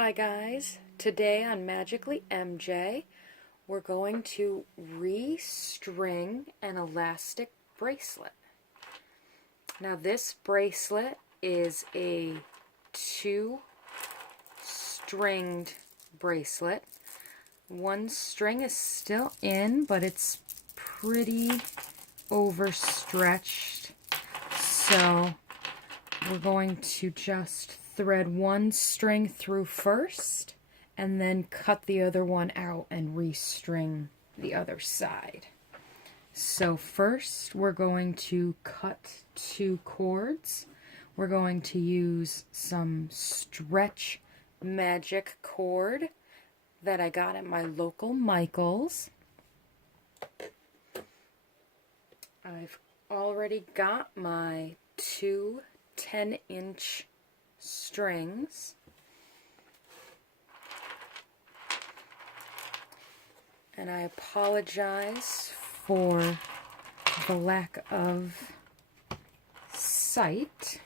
Hi guys, today on Magically MJ we're going to restring an elastic bracelet. Now this bracelet is a 2-stringed bracelet. One string is still in, but it's pretty overstretched, so we're going to just thread one string through first and then cut the other one out and restring the other side. So first we're going to cut 2 cords. We're going to use some stretch magic cord that I got at my local Michael's. I've already got my 2 10-inch strings, and I apologize for the lack of sight.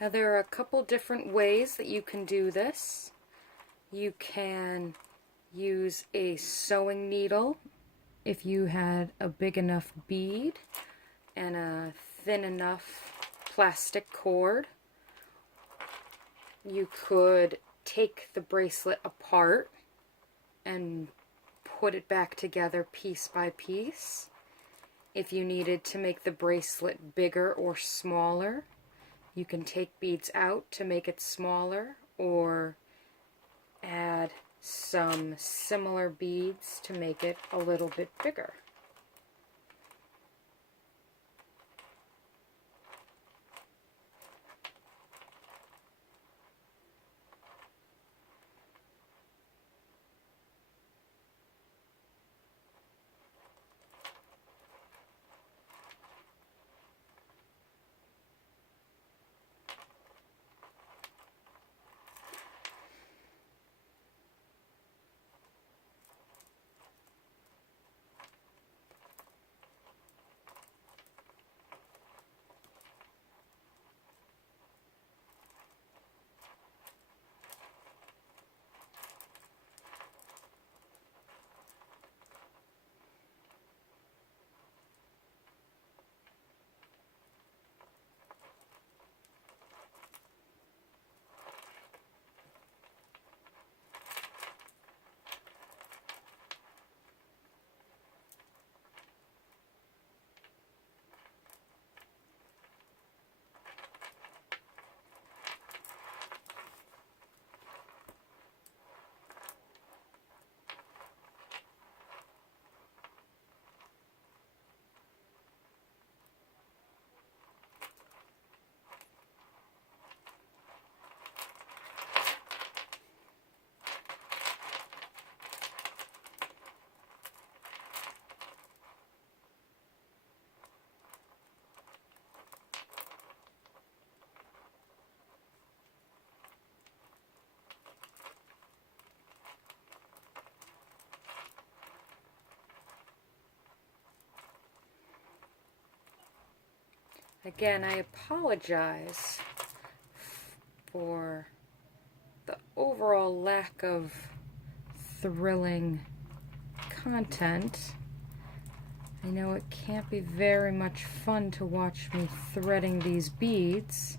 Now there are a couple different ways that you can do this. You can use a sewing needle if you had a big enough bead and a thin enough plastic cord. You could take the bracelet apart and put it back together piece by piece. If you needed to make the bracelet bigger or smaller, you can take beads out to make it smaller, or add some similar beads to make it a little bit bigger. Again, I apologize for the overall lack of thrilling content. I know it can't be very much fun to watch me threading these beads.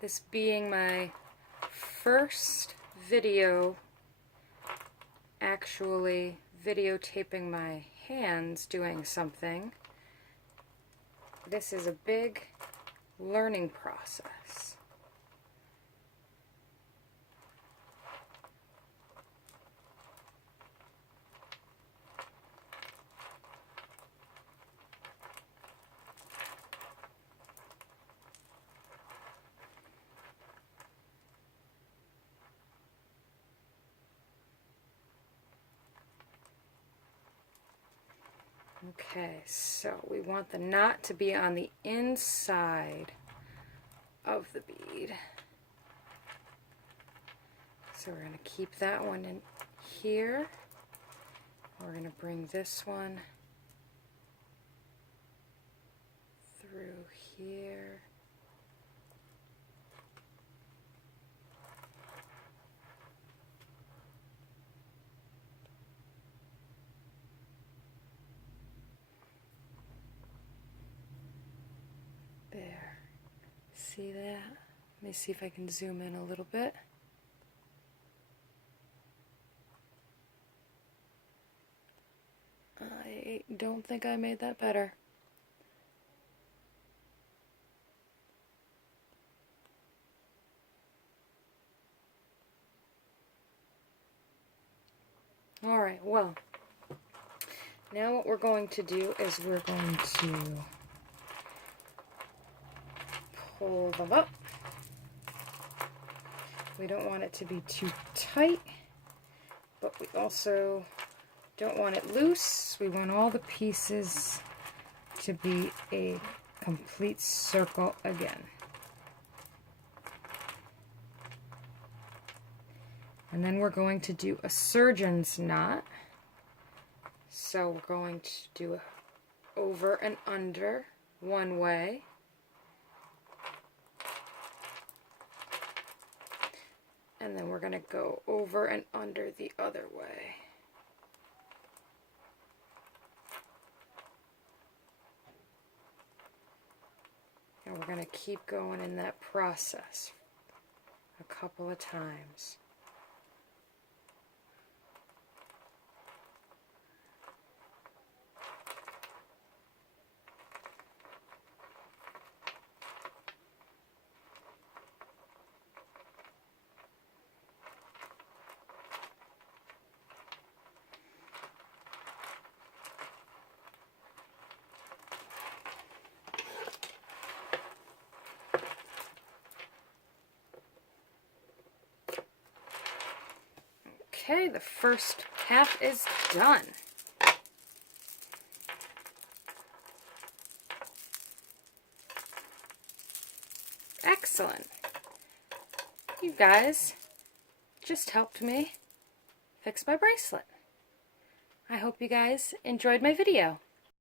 This being my first video actually videotaping my hands doing something, this is a big learning process. Okay, so we want the knot to be on the inside of the bead. So we're going to keep that one in here. We're going to bring this one through here. There. See that? Let me see if I can zoom in a little bit. I don't think I made that better. Alright, well, now what we're going to do is we're going to pull them up. We don't want it to be too tight, but we also don't want it loose. We want all the pieces to be a complete circle again. And then we're going to do a surgeon's knot. So we're going to do a over and under one way. And then we're going to go over and under the other way. And we're going to keep going in that process a couple of times. Okay, the first half is done. Excellent. You guys just helped me fix my bracelet. I hope you guys enjoyed my video.